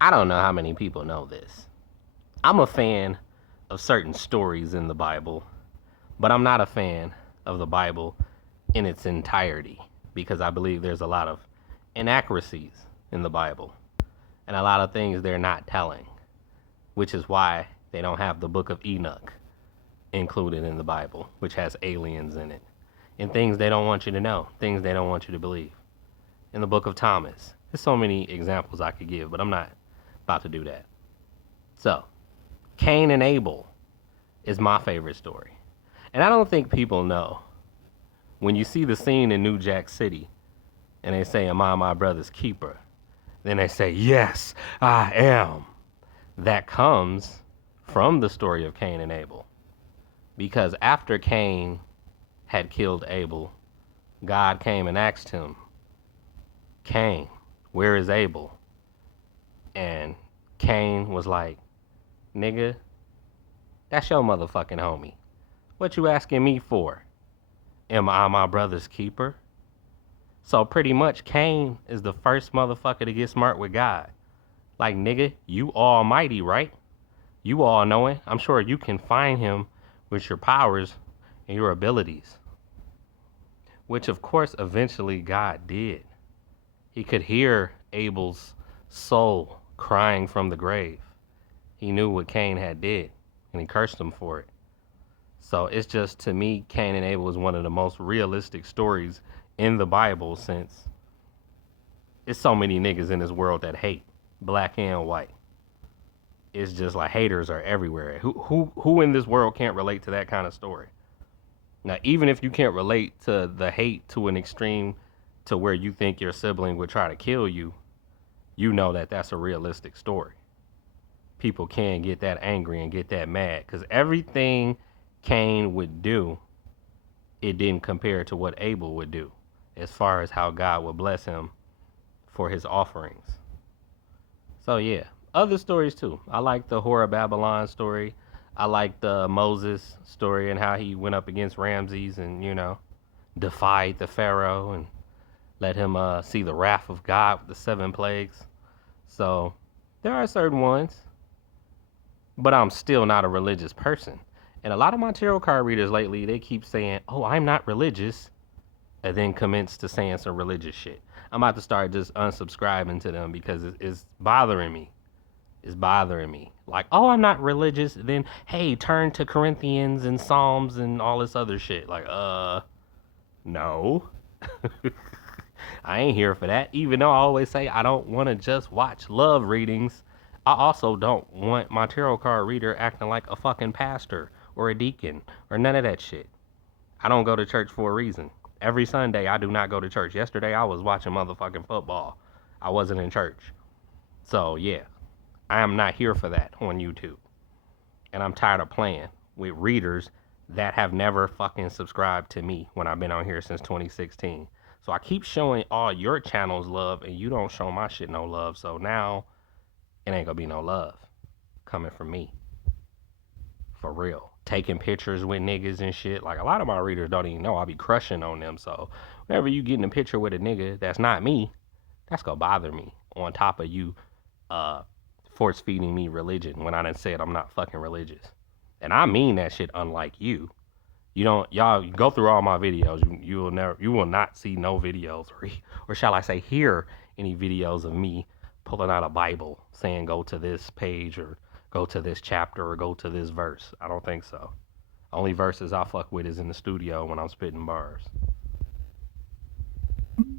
I don't know how many people know this. I'm a fan of certain stories in the Bible, but I'm not a fan of the Bible in its entirety because I believe there's a lot of inaccuracies in the Bible and a lot of things they're not telling, which is why they don't have the book of Enoch included in the Bible, which has aliens in it, and things they don't want you to know, things they don't want you to believe. In the book of Thomas, there's so many examples I could give, but I'm not about to do that. So, Cain and Abel is my favorite story. And I don't think people know. When you see the scene in New Jack City and they say, "Am I my brother's keeper?" Then they say, "Yes, I am." That comes from the story of Cain and Abel. Because after Cain had killed Abel, God came and asked him, "Cain, where is Abel?" And Cain was like, "Nigga, that's your motherfucking homie. What you asking me for? Am I my brother's keeper?" So pretty much Cain is the first motherfucker to get smart with God. Like, nigga, you almighty, right? You all knowing. I'm sure you can find him with your powers and your abilities. Which of course eventually God did. He could hear Abel's soul crying from the grave. He knew what Cain had did and he cursed him for it. So it's just, to me, Cain and Abel is one of the most realistic stories in the Bible, since it's so many niggas in this world that hate, black and white. It's just like haters are everywhere. Who in this world can't relate to that kind of story? Now, even if you can't relate to the hate to an extreme to where you think your sibling would try to kill you, you know that that's a realistic story. People can get that angry and get that mad because everything Cain would do, it didn't compare to what Abel would do as far as how God would bless him for his offerings. So yeah, other stories too. I like the Whore of Babylon story. I like the Moses story and how he went up against Ramses and, defied the Pharaoh and let him see the wrath of God with the seven plagues. So there are certain ones, but I'm still not a religious person. And a lot of my tarot card readers lately, they keep saying, "Oh, I'm not religious," and then commence to saying some religious shit. I'm about to start just unsubscribing to them because it's bothering me. It's bothering me. Like, "Oh, I'm not religious." Then, hey, turn to Corinthians and Psalms and all this other shit. Like, no. I ain't here for that. Even though I always say I don't want to just watch love readings, I also don't want my tarot card reader acting like a fucking pastor or a deacon or none of that shit. I don't go to church for a reason. Every Sunday, I do not go to church. Yesterday, I was watching motherfucking football. I wasn't in church. So, yeah, I am not here for that on YouTube. And I'm tired of playing with readers that have never fucking subscribed to me when I've been on here since 2016. So I keep showing all your channels love and you don't show my shit no love. So now it ain't gonna be no love coming from me. For real. Taking pictures with niggas and shit. Like, a lot of my readers don't even know I be crushing on them. So whenever you get in a picture with a nigga that's not me, that's gonna bother me. On top of you uh force feeding me religion when I done said I'm not fucking religious. And I mean that shit, unlike you. You don't, y'all go through all my videos. You will not see no videos, or shall I say, hear any videos of me pulling out a Bible saying go to this page or go to this chapter or go to this verse. I don't think so. Only verses I fuck with is in the studio when I'm spitting bars.